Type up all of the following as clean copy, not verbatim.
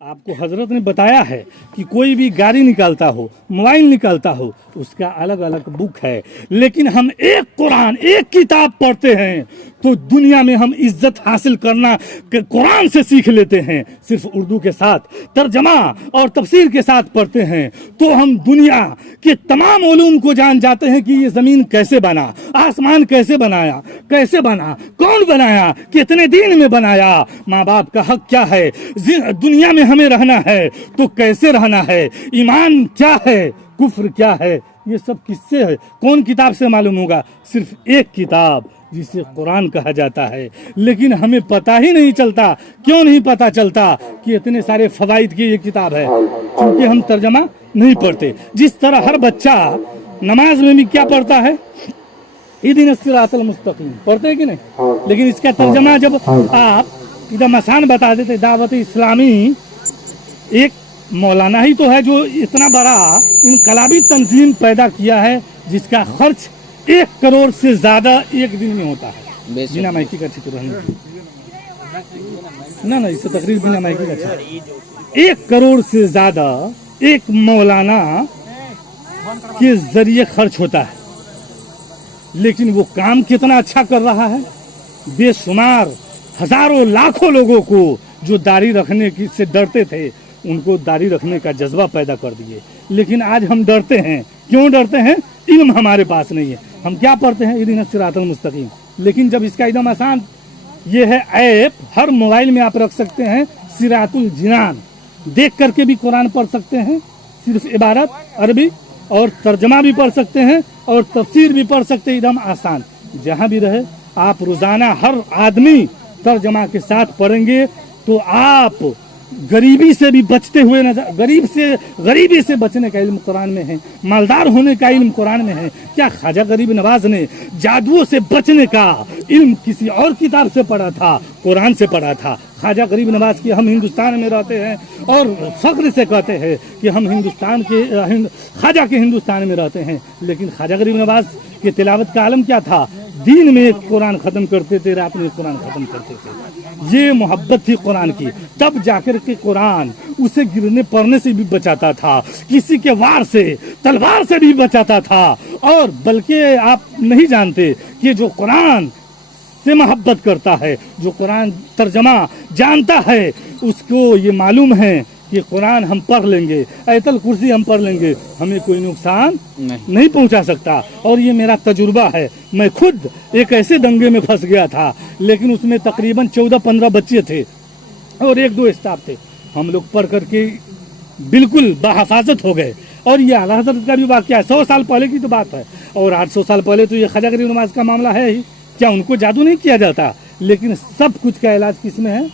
आपको हजरत ने बताया है कि कोई भी गाड़ी निकालता हो, मोबाइल निकालता हो, उसका अलग अलग बुक है, लेकिन हम एक कुरान, एक किताब पढ़ते हैं तो दुनिया में हम इज्जत हासिल करना कुरान से सीख लेते हैं। सिर्फ उर्दू के साथ तर्जमा और तफसीर के साथ पढ़ते हैं तो हम दुनिया के तमाम उलूम को जान जाते हैं कि ये ज़मीन कैसे बना, आसमान कैसे बनाया, कैसे बना, कौन बनाया, कितने दिन में बनाया, माँ बाप का हक क्या है, दुनिया में हमें रहना है तो कैसे रहना है, ईमान क्या है, कुफ्र क्या है, ये सब किससे है, कौन किताब से मालूम होगा? सिर्फ एक किताब जिसे कुरान कहा जाता है। लेकिन हमें पता ही नहीं चलता। क्यों नहीं पता चलता कि इतने सारे फवाइद की ये किताब है? क्योंकि हम तर्जमा नहीं पढ़ते। जिस तरह हर बच्चा नमाज में भी क्या पढ़ता है, इहदिना सिरातल मुस्तकीम पढ़ते हैं कि नहीं, लेकिन इसका तर्जमा जब आप एकदम आसान बता देते, दावत इस्लामी एक मौलाना ही तो है जो इतना बड़ा इनकलाबी तंजीम पैदा किया है जिसका खर्च 1 करोड़ से ज्यादा एक दिन में होता है। बिना माइकी का ठीक रहने ना इससे तकरीर बिना माइकी का ठीक 1 करोड़ से ज्यादा एक मौलाना के जरिए खर्च होता है। लेकिन वो काम कितना अच्छा कर रहा है, बेशुमार हजारों लाखों लोगों को जो दाढ़ी रखने की से डरते थे उनको दाढ़ी रखने का जज्बा पैदा कर दिए। लेकिन आज हम डरते हैं। क्यों डरते हैं? इल्म हमारे पास नहीं है। हम क्या पढ़ते हैं? इहदिना सिरातल मुस्तकीम। लेकिन जब इसका एकदम आसान ये है ऐप, हर मोबाइल में आप रख सकते हैं सिरातुल जिनान, देख करके भी कुरान पढ़ सकते हैं, सिर्फ इबारत अरबी, और तर्जमा भी पढ़ सकते हैं और तफसीर भी पढ़ सकते हैं, एकदम आसान। जहाँ भी रहे आप रोजाना हर आदमी तर्जमा के साथ पढ़ेंगे तो आप गरीबी से भी बचते हुए नजर, गरीबी से बचने का इल्म कुरान में है, मालदार होने का इल्म कुरान में है। क्या ख्वाजा गरीब नवाज ने जादुओं से बचने का इल्म किसी और किताब से पढ़ा था? कुरान से पढ़ा था। ख्वाजा गरीब नवाज की हम हिंदुस्तान में रहते हैं और फख्र से कहते हैं कि हम हिंदुस्तान के ख्वाजा के हिंदुस्तान में रहते हैं। लेकिन ख्वाजा गरीब नवाज के तिलावत का आलम क्या था? दिन में एक कुरान खत्म करते थे, रात में कुरान खत्म करते थे। ये मोहब्बत थी कुरान की। तब जाकर के कुरान उसे गिरने पड़ने से भी बचाता था, किसी के वार से, तलवार से भी बचाता था। और बल्कि आप नहीं जानते कि जो कुरान से मोहब्बत करता है, जो कुरान तर्जमा जानता है, उसको ये मालूम है कि कुरान हम पढ़ लेंगे, आयतल कुर्सी हम पढ़ लेंगे, हमें कोई नुकसान नहीं पहुंचा सकता। और ये मेरा तजुर्बा है। मैं खुद एक ऐसे दंगे में फंस गया था, लेकिन उसमें तकरीबन 14-15 बच्चे थे और 1-2 स्टाफ थे। हम लोग पढ़ करके बिल्कुल बाहिफाजत हो गए। और ये आला हज़रत का भी वाक़या है, 100 साल पहले की तो बात है। और 800 साल पहले तो ये ख्वाजा गरीब नवाज का मामला है ही। क्या उनको जादू नहीं किया जाता? लेकिन सब कुछ का इलाज किस में है?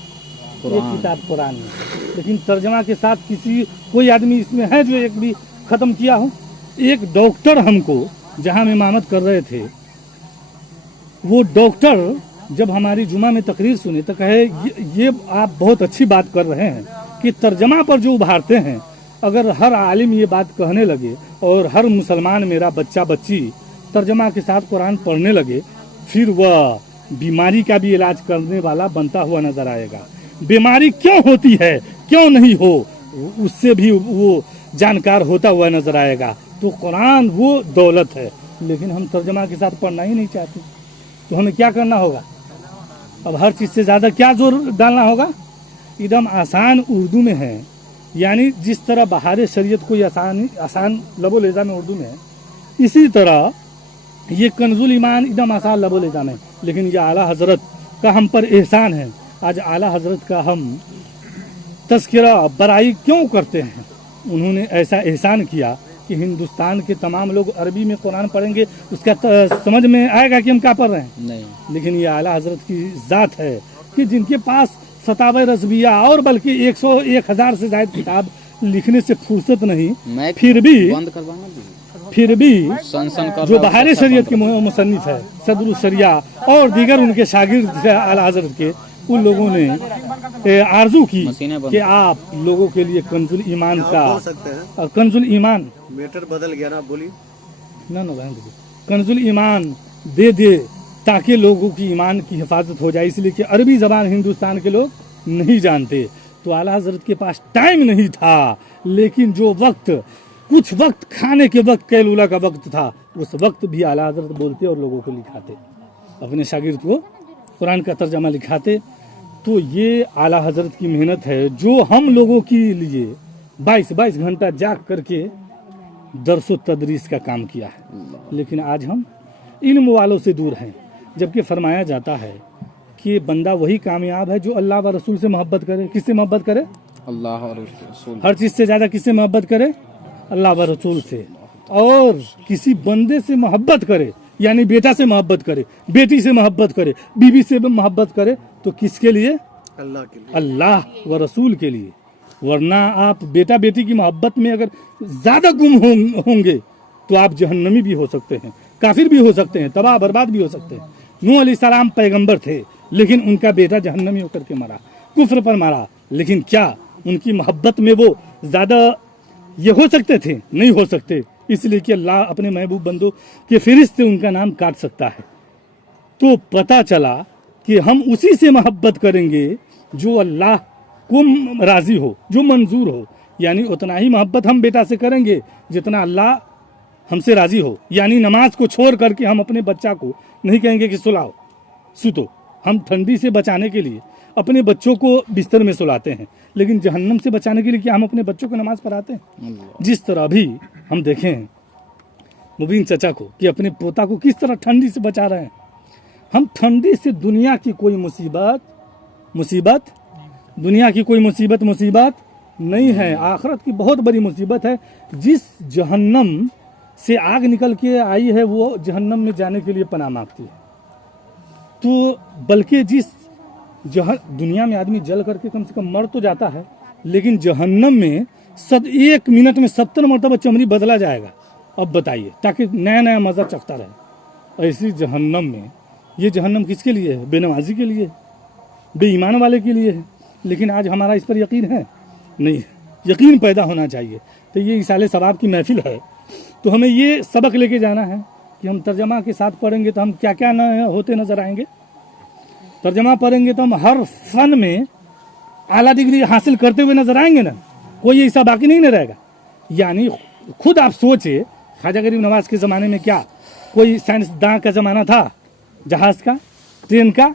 एक किताब कुरान में। लेकिन तर्जमा के साथ कोई आदमी इसमें है जो एक भी खत्म किया हो? एक डॉक्टर हमको जहां हम इमामत कर रहे थे, वो डॉक्टर जब हमारी जुमा में तकरीर सुने तो कहे ये आप बहुत अच्छी बात कर रहे हैं कि तर्जमा पर जो उभारते हैं, अगर हर आलिम ये बात कहने लगे और हर मुसलमान मेरा बच्चा बच्ची तर्जमा के साथ कुरान पढ़ने लगे, फिर वह बीमारी का भी इलाज करने वाला बनता हुआ नजर आएगा। बीमारी क्यों होती है, क्यों नहीं हो, उससे भी वो जानकार होता हुआ नजर आएगा। तो कुरान वो दौलत है। लेकिन हम तर्जमा के साथ पढ़ना ही नहीं चाहते। तो हमें क्या करना होगा? अब हर चीज से ज्यादा क्या जोर डालना होगा? एकदम आसान उर्दू में है। यानी जिस तरह बहार शरीयत कोई आसान लबो लेजा में उर्दू में है, इसी तरह ये कंजुल ईमान एकदम आसान लबो लेजा में। लेकिन ये आला हजरत का हम पर एहसान है। आज आला हजरत का हम तज़किरा बड़ाई क्यों करते हैं? उन्होंने ऐसा एहसान किया कि हिंदुस्तान के तमाम लोग अरबी में कुरान पढ़ेंगे, उसका समझ में आएगा कि हम क्या पढ़ रहे हैं? नहीं। लेकिन ये आला हजरत की ज़ात है कि जिनके पास फतावा रज़विया और बल्कि 100-1000 से ज़ायद किताब लिखने से फुर्सत नहीं, फिर भी जो बहार शरीयत के मुसन्निफ है सदरुल शरिया और दीगर उनके शागिर्द आला हजरत के, उन लोगों ने आरजू की कि आप लोगों के लिए कंजुल ईमान का कंजुल ईमान मीटर बदल गया ना, बोली ना कंजुल ईमान दे ताकि लोगों की ईमान की हिफाजत हो जाए। इसलिए कि अरबी ज़बान हिंदुस्तान के लोग नहीं जानते। तो आला हजरत के पास टाइम नहीं था, लेकिन जो वक्त, कुछ वक्त खाने के वक्त कैलूला का वक्त था, उस वक्त भी आला हजरत बोलते और लोगों को लिखाते, अपने शागिर्द को कुरान का तर्जमा लिखाते। तो ये आला हजरत की मेहनत है जो हम लोगों के लिए 22 घंटा जाग करके दरसो तदरीस का काम किया है। लेकिन आज हम इल्म वालों से दूर हैं, जबकि फरमाया जाता है कि बंदा वही कामयाब है जो अल्लाह व रसूल से मोहब्बत करे। किससे मोहब्बत करे? अल्लाह और रसूल। हर चीज से ज्यादा किससे मोहब्बत करे? अल्लाह व रसूल से। और किसी बंदे से मोहब्बत करे, यानी बेटा से मोहब्बत करे, बेटी से मोहब्बत करे, बीवी से मोहब्बत करे, तो किसके लिए? अल्लाह के लिए, अल्लाह व रसूल के लिए। वरना आप बेटा बेटी की मोहब्बत में अगर ज्यादा गुम होंगे तो आप जहन्नमी भी हो सकते हैं, काफिर भी हो सकते हैं, तबाह बर्बाद भी हो सकते हैं। नूह अलैहिस्सलाम पैगंबर थे, लेकिन उनका बेटा जहन्नमी होकर के मरा, कुफ्र पर मरा। लेकिन क्या उनकी मोहब्बत में वो ज्यादा ये हो सकते थे? नहीं हो सकते, इसलिए कि अल्लाह अपने महबूब बंदों के फिरिश्ते उनका नाम काट सकता है। तो पता चला कि हम उसी से मोहब्बत करेंगे जो अल्लाह को राजी हो, जो मंजूर हो। यानी उतना ही मोहब्बत हम बेटा से करेंगे जितना अल्लाह हमसे राजी हो। यानी नमाज को छोड़ करके हम अपने बच्चा को नहीं कहेंगे कि सुलाओ, सुतो। हम ठंडी से बचाने के लिए अपने बच्चों को बिस्तर में सुलाते हैं, लेकिन जहन्नम से बचाने के लिए क्या हम अपने बच्चों को नमाज पढ़ाते हैं? जिस तरह भी हम देखें मुबीन चचा को कि अपने पोता को किस तरह ठंडी से बचा रहे हैं। हम ठंडी से दुनिया की कोई मुसीबत दुनिया की कोई मुसीबत नहीं है, आखिरत की बहुत बड़ी मुसीबत है। जिस जहन्नम से आग निकल के आई है वो जहन्नम में जाने के लिए पनाह मांगती है। तो बल्कि जिस दुनिया में आदमी जल करके कम से कम मर तो जाता है, लेकिन जहन्नम में 1 मिनट में 70 मरतबा चमड़ी बदला जाएगा। अब बताइए, ताकि नया नया मज़ा चखता रहे। ऐसी जहन्नम में, ये जहन्नम किसके लिए है? बेनमाजी के लिए, बेईमान वाले के लिए है। लेकिन आज हमारा इस पर यकीन है नहीं। यकीन पैदा होना चाहिए। तो ये इसाले सवाब की महफिल है, तो हमें ये सबक लेके जाना है कि हम तर्जमा के साथ पढ़ेंगे तो हम क्या क्या होते नजर आएंगे। तर्जमा पढ़ेंगे तो हम हर फन में आला डिग्री हासिल करते हुए नजर आएंगे ना, कोई ऐसा बाकी नहीं रहेगा। यानी खुद आप सोचिए, ख्वाजा गरीब नवाज के ज़माने में क्या कोई साइंसदान का ज़माना था, जहाज़ का, ट्रेन का,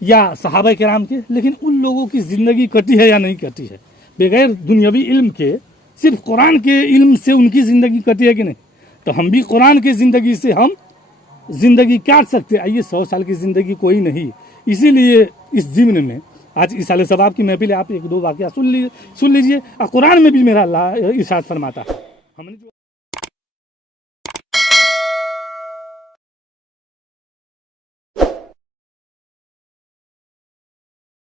या सहाबा किराम के? लेकिन उन लोगों की ज़िंदगी कटी है या नहीं कटी है? बगैर दुनियावी इल्म के, सिर्फ कुरान के इल्म से उनकी ज़िंदगी कटी है कि नहीं? तो हम भी कुरान की ज़िंदगी से हम ज़िंदगी काट सकते हैं। आइए, 100 साल की ज़िंदगी कोई नहीं। इसीलिए इस ज़िम्न में आज इसाले सवाब की महफिल, आप 1-2 वाक़या सुन लीजिए। और कुरान में भी मेरा अल्लाह इरशाद फरमाता है। हमने जो